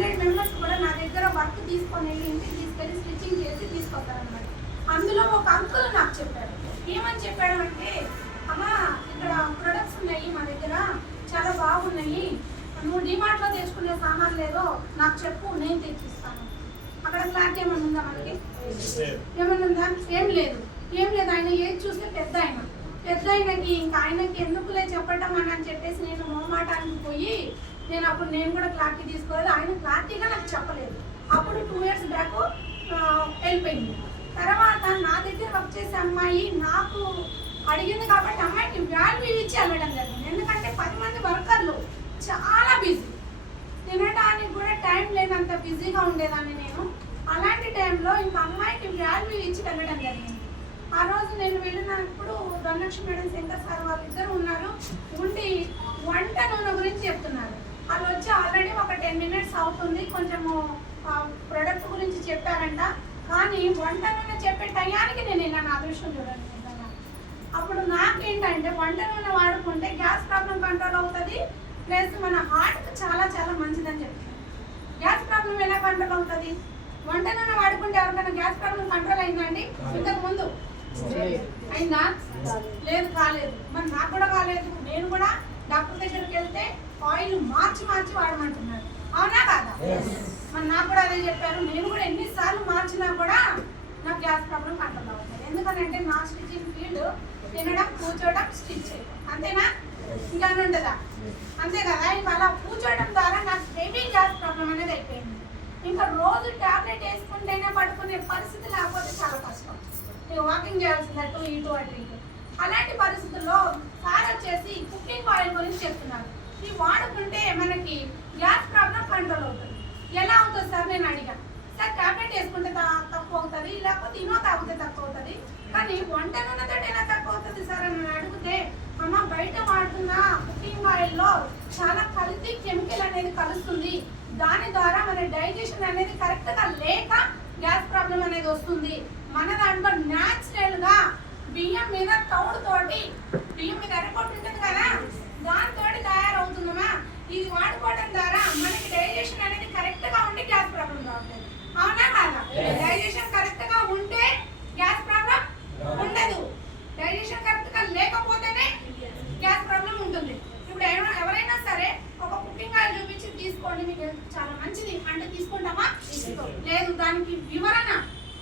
100 members కూడా నా దగ్గర వర్క్ తీసుకొని వెళ్ళి ఇంటికి తీసుకెళ్ళి స్టిచ్చింగ్ చేసి తీసుకొస్తారన్నమాట. అందులో ఒక అంకుల్ నాకు చెప్పాడు. ఏమని చెప్పాడు అంటే, అమ్మ ఇక్కడ ప్రొడక్ట్స్ ఉన్నాయి మా దగ్గర, చాలా బాగున్నాయి, నువ్వు డిమార్ట్లో తెచ్చుకునే సామాన్ లేదో నాకు చెప్పు, నేను తెచ్చిస్తాను. అక్కడ క్లారిటీ ఏమన్నా ఉందా మనకి? ఏమన్నా ఉందా? ఏం లేదు. ఆయన ఏది చూస్తే పెద్ద ఆయనకి ఇంకా ఆయనకి ఎందుకులే చెప్పటం అని చెప్పేసి నేను మోమాటానికి పోయి నేను కూడా క్లారిటీ తీసుకోలేదు. ఆయన క్లారిటీగా నాకు చెప్పలేదు. అప్పుడు 2 years బ్యాక్ వెళ్ళిపోయింది. తర్వాత నా దగ్గర వర్క్ చేసే అమ్మాయి నాకు అడిగింది కాబట్టి అమ్మాయికి వాల్యూ ఇచ్చి వెళ్ళడం జరిగింది. ఎందుకంటే 10 మంది వర్కర్లు చాలా బిజీ, తినడానికి కూడా టైం లేనంత బిజీగా ఉండేదాన్ని నేను. అలాంటి టైంలో ఇంకా అమ్మాయికి వాల్యూ ఇచ్చి వెళ్ళడం జరిగింది. ఆ రోజు నేను వెళ్ళినప్పుడు ధనలక్ష్మి మేడం, శంకర్ సార్ వాళ్ళిద్దరు ఉన్నారు. ఉండి వంట నూనె గురించి చెప్తున్నారు. వాళ్ళు వచ్చి ఆల్రెడీ ఒక 10 minutes అవుతుంది, కొంచెము ప్రొడక్ట్ గురించి చెప్పారంట. కానీ వంట నూనె చెప్పే టయానికి నేను నా అదృష్టం చూడండి. అప్పుడు నాకేంటంటే వంట నూనె వాడుకుంటే గ్యాస్ ప్రాబ్లం కంట్రోల్ అవుతుంది, ప్లస్ మన హార్ట్కి చాలా చాలా మంచిదని చెప్తున్నాను. గ్యాస్ ప్రాబ్లం ఎలా కంట్రోల్ అవుతుంది? వంట నూనె వాడుకుంటే ఎవరికైనా గ్యాస్ ప్రాబ్లం కంట్రోల్ అయిందా అండి? ఇంతకు ముందు అయిందా? లేదు, కాలేదు. మరి నాకు కూడా కాలేదు. నేను కూడా డాక్టర్ దగ్గరికి వెళ్తే ఆయిల్ మార్చి వాడమంటున్నారు, అవునా కాదా? మరి నాకు కూడా అదే చెప్పారు. నేను కూడా ఎన్నిసార్లు మార్చినా కూడా నాకు గ్యాస్ ప్రాబ్లం కంట్రోల్ అవుతుంది. ఎందుకంటే నా స్టిచ్చింగ్ ఫీల్డ్ తినడం, కూర్చోవడం, స్టిచ్ చేయడం, అంతేనా? ఇంకా ఉంటుందా? అంతే కదా. ఇంకా అలా కూర్చోవడం ద్వారా నాకు హెవీ గ్యాస్ ప్రాబ్లం అనేది అయిపోయింది. ఇంకా రోజు ట్యాబ్లెట్ వేసుకుంటేనే పడుకునే పరిస్థితి, లేకపోతే చాలా కష్టం. వాకింగ్ చేయాల్సింది అటు ఇటు. అలాంటి పరిస్థితుల్లో సార్ వచ్చేసి కుకింగ్ ఆయిల్ గురించి చెప్తున్నారు. ఇవి వాడుకుంటే మనకి గ్యాస్ ప్రాబ్లం కంట్రోల్ అవుతుంది. ఎలా అవుతుంది సార్ నేను అడిగాను. సార్ ట్యాబ్లెట్ వేసుకుంటే తక్కువ అవుతుంది, లేకపోతే ఇనో తాగితే తక్కువ అవుతుంది, కానీ వంట నూనెతో ఎలా తక్కువ అవుతుంది సార్ అని అడిగితే, అమ్మ బయట వాడుతున్న కుకింగ్ ఆయిల్లో చాలా కల్తీ కెమికల్ అనేది కలుస్తుంది, దాని ద్వారా మన డైజెషన్ అనేది కరెక్ట్గా లేక గ్యాస్ ప్రాబ్లం అనేది వస్తుంది. మన దాంట్లో న్యాచురల్గా బియ్యం మీద తోటి బియ్యం మీద అరకొట్టు ఉంటుంది కదా, దాంతో తయారవుతుందమ్మా. ఇది వాడుకోవడం ద్వారా మనకి డైజెషన్ అనేది కరెక్ట్గా ఉంటే గ్యాస్ ప్రాబ్లం రావట్లేదు, అవునా కాదా? డైజెషన్ కరెక్ట్గా ఉంటే గ్యాస్ ప్రాబ్లం ఉండదు. డైజెషన్ కరెక్ట్గా లేకపోతేనే గ్యాస్ ప్రాబ్లం ఉంటుంది. ఇప్పుడు ఎవరైనా సరే ఒక కుకింగ్ ఆయిల్ చూపించి తీసుకోండి, మీకు చాలా మంచిది అంటే తీసుకుంటామా? లేదు. దానికి వివరణ,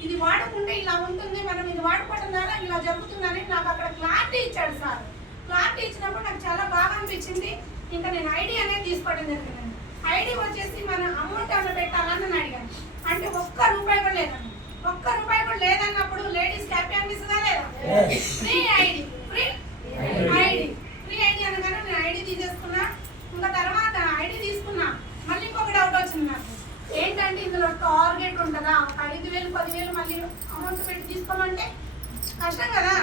ఇది వాడుకుంటే ఇలా ఉంటుంది, మనం ఇది వాడుకోవడం ద్వారా ఇలా జరుగుతుందని నాకు అక్కడ క్లారిటీ ఇచ్చాడు సార్. క్లారిటీ ఇచ్చినప్పుడు నాకు చాలా బాగా అనిపించింది. ఇంకా నేను ఐడి అనేది తీసుకోవడం జరిగిందండి. ఐడి వచ్చేసి మన అమౌంట్ ఏమైనా పెట్టాలని అడిగాను. అంటే ₹1 కూడా లేదండి. ₹1 కూడా లేదన్నప్పుడు లేడీస్ హ్యాపీ అనిపిస్తుందా లేదా? ఫ్రీ ఐడి అనగానే నేను ఐడి తీసేసుకున్నా. ఇంకా తర్వాత ఐడి తీసుకున్నా. మళ్ళీ ఇంకొక డౌట్ వచ్చింది నాకు. ఏంటంటే ఇందులో టార్గెట్ ఉంటుందా? 5,000 10,000 మళ్ళీ అమౌంట్ పెట్టి తీసుకోమంటే కష్టం కదా.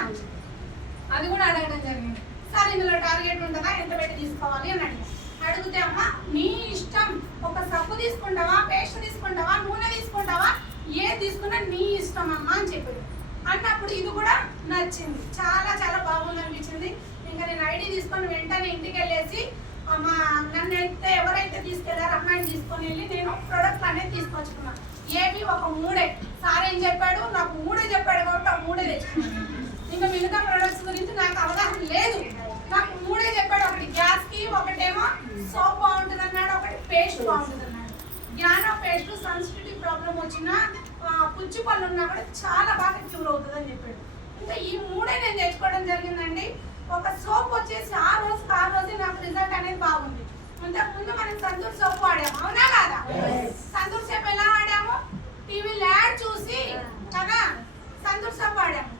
అది కూడా అడగడం జరిగింది. సార్ ఇందులో టార్గెట్ ఉంటుందా, ఎంత పెట్టి తీసుకోవాలి అని అడిగితే, అమ్మ నీ ఇష్టం, ఒక సబ్బు తీసుకుంటావా, పేస్ట్ తీసుకుంటావా, నూనె తీసుకుంటావా, ఏది తీసుకున్నా నీ ఇష్టం అమ్మ అని చెప్పాడు. అన్నప్పుడు ఇది కూడా నచ్చింది, చాలా చాలా బాగుంది అనిపించింది. ఇంకా నేను ఐడి తీసుకొని వెంటనే ఇంటికి వెళ్ళేసి నన్ను అయితే ఎవరైతే తీసుకెళ్లారో అమ్మాయిని తీసుకొని వెళ్ళి నేను ప్రొడక్ట్ అనేది తీసుకొచ్చుకున్నాను. ఏవి ఒక 3. సార్ ఏం చెప్పాడు, నాకు 3 చెప్పాడు కాబట్టి ఆ 3 తెచ్చుకున్నాను. ఇంకా మిగతా ప్రొడక్ట్స్ గురించి నాకు అవగాహన లేదు. నాకు 3 చెప్పాడు. ఒకటి గ్యాస్కి, ఒకటేమో సోప్ బాగుంటుంది అన్నాడు, ఒకటి పేస్ట్ బాగుంటుంది అన్నాడు. జ్ఞానో పేస్ట్ సెన్సిటివ్ ప్రాబ్లం వచ్చినా, పుచ్చు పళ్ళు ఉన్నా కూడా చాలా బాగా క్యూర్ అవుతుంది అని చెప్పాడు. ఇంకా ఈ 3 నేను తెచ్చుకోవడం జరిగిందండి. ఒక సోప్ వచ్చేసి ఆ రోజే నాకు రిజల్ట్ అనేది బాగుంది. అంతకుముందు మనం సంతూర్ సోప్ వాడాము, అవునా కాదా? సంతూర్ సోప్ ఎలా వాడాము? టీవీలో యాడ్ చూసి కదా సంతూర్ సోప్ వాడాము.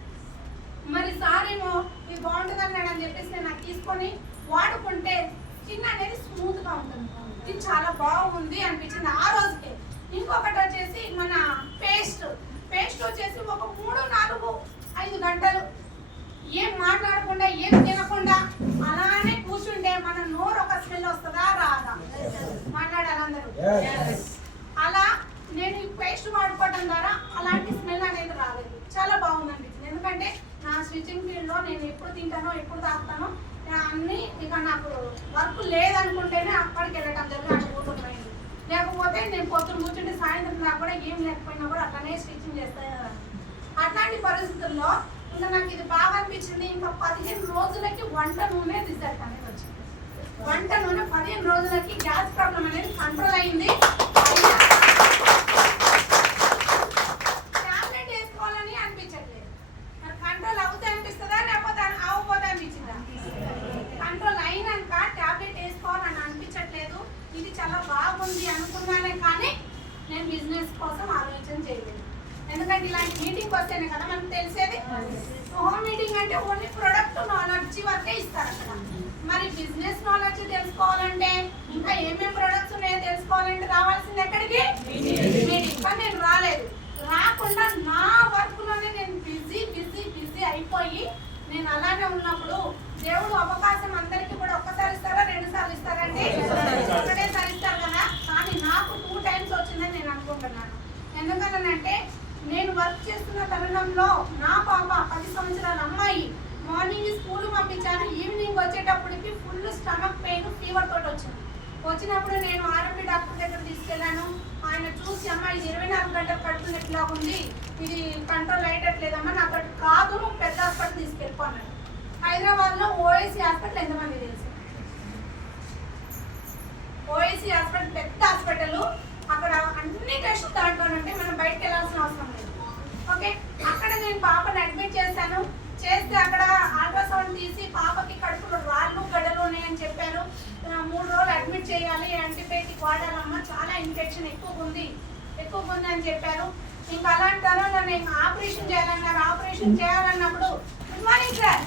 మరి సార్ ఏమో ఇది బాగుంటుంది అన్నాడు అని చెప్పేసి నేను నాకు తీసుకొని వాడుకుంటే స్కిన్ అనేది స్మూత్గా ఉంటుంది. ఇది చాలా బాగుంది అనిపించింది ఆ రోజుకే. ఇంకొకటి వచ్చేసి మన పేస్ట్ వచ్చేసి ఒక 3 4 5 గంటలు ఏం మాట్లాడకుండా, ఏం తినకుండా అలానే కూర్చుంటే మన నోరు ఒక స్మెల్ వస్తుందా రాదా? మాట్లాడాలి అందరూ. అలా నేను ఈ పేస్ట్ వాడుకోవడం ద్వారా అలాంటి స్మెల్ అనేది రాలేదు. చాలా బాగుంది అనిపించింది. ఎందుకంటే నా స్టిచ్చింగ్ ఫీల్డ్లో నేను ఎప్పుడు తింటానో, ఎప్పుడు తాగుతానో అన్నీ ఇక నాకు వర్క్ లేదనుకుంటేనే అక్కడికి వెళ్ళటం జరిగింది. అటు కూర్చోపోయింది. లేకపోతే నేను సాయంత్రం దాకా కూడా ఏం లేకపోయినా కూడా అట్లనే స్టిచ్చింగ్ చేస్తాయి కదా. అట్లాంటి పరిస్థితుల్లో ఇంకా నాకు ఇది బాగా అనిపించింది. ఇంకా 15 రోజులకి వంట నూనె రిజల్ట్ అనేది వచ్చింది. వంట నూనె 15 రోజులకి గ్యాస్ ప్రాబ్లం అనేది కంట్రోల్ అయింది. టాబ్లెట్ వేసుకోవాలని అనిపించట్లేదు. మరి కంట్రోల్ అవుతే అనిపిస్తుందా లేకపోతే అవ్వకపోతే అనిపించిందా? కంట్రోల్ అయినాక టాబ్లెట్ వేసుకోవాలని అనిపించట్లేదు. ఇది చాలా బాగుంది అనుకున్నానే కానీ నేను బిజినెస్ కోసం ఆలోచన చేయలేదు. ఎందుకంటే ఇలాంటి మీటింగ్ వస్తేనే కదా మనకు తెలిసేది. హోమ్ మీటింగ్ అంటే ఓన్లీ ప్రొడక్ట్ నాలెడ్జ్ వరకే ఇస్తారు అక్కడ. మరి బిజినెస్ నాలెడ్జ్ తెలుసుకోవాలంటే ఇంకా ఏమేమి ప్రొడక్ట్స్ ఉన్నాయో తెలుసుకోవాలంటే రావాల్సింది ఎక్కడికి? మీటింగ్. కానీ నేను రాలేదు. రాకుండా నా వర్క్లోనే నేను బిజీ అయిపోయి నేను అలానే ఉన్నప్పుడు దేవుడు అవకాశం అందరికీ కూడా ఒక్కసారి ఇస్తారా 2 సార్లు ఇస్తారండి? ఒకటేసారి ఇస్తారు కదా. కానీ నాకు 2 టైమ్స్ వచ్చిందని నేను అనుకుంటున్నాను. ఎందుకనంటే నేను వర్క్ చేస్తున్న తరుణంలో నా పాప 10 సంవత్సరాల అమ్మాయి మార్నింగ్ స్కూల్ పంపించాను. ఈవినింగ్ వచ్చేటప్పటికి ఫుల్ స్టమక్ పెయిన్ ఫీవర్ తోటి వచ్చినప్పుడు నేను ఆర్ఎంపీ డాక్టర్ దగ్గర తీసుకెళ్ళాను. ఆయన చూసి అమ్మ ఇది 24 గంటలు కడుపునట్లా ఉంది, ఇది కంట్రోల్ అయ్యేటట్లేదమ్మా, నాకు అటు కాదు నువ్వు పెద్ద హాస్పిటల్ తీసుకెళ్ళిపోన్నాను. హైదరాబాద్లో ఓఎస్సీ హాస్పిటల్ ఎంతమంది తెలుసు? ఓఎస్సీ హాస్పిటల్ పెద్ద హాస్పిటల్. అక్కడ అన్ని టెస్టులు దాంట్లోనంటే మనం బయటకు వెళ్ళాల్సిన అవసరం లేదు. ఓకే, అక్కడ నేను పాపని అడ్మిట్ చేశాను. చేస్తే అక్కడ అల్ట్రాసౌండ్ తీసి పాపకి కడుపులో రాళ్ళు గడ్డలు ఉన్నాయని చెప్పారు. 3 రోజులు అడ్మిట్ చేయాలి, యాంటీబయాటిక్ వాడాలమ్మా, చాలా ఇన్ఫెక్షన్ ఎక్కువ ఉంది అని చెప్పారు. ఇంకా అలాంటి తర్వాత నేను ఆపరేషన్ చేయాలన్నారు. ఆపరేషన్ చేయాలన్నప్పుడు గుడ్ మార్నింగ్ సార్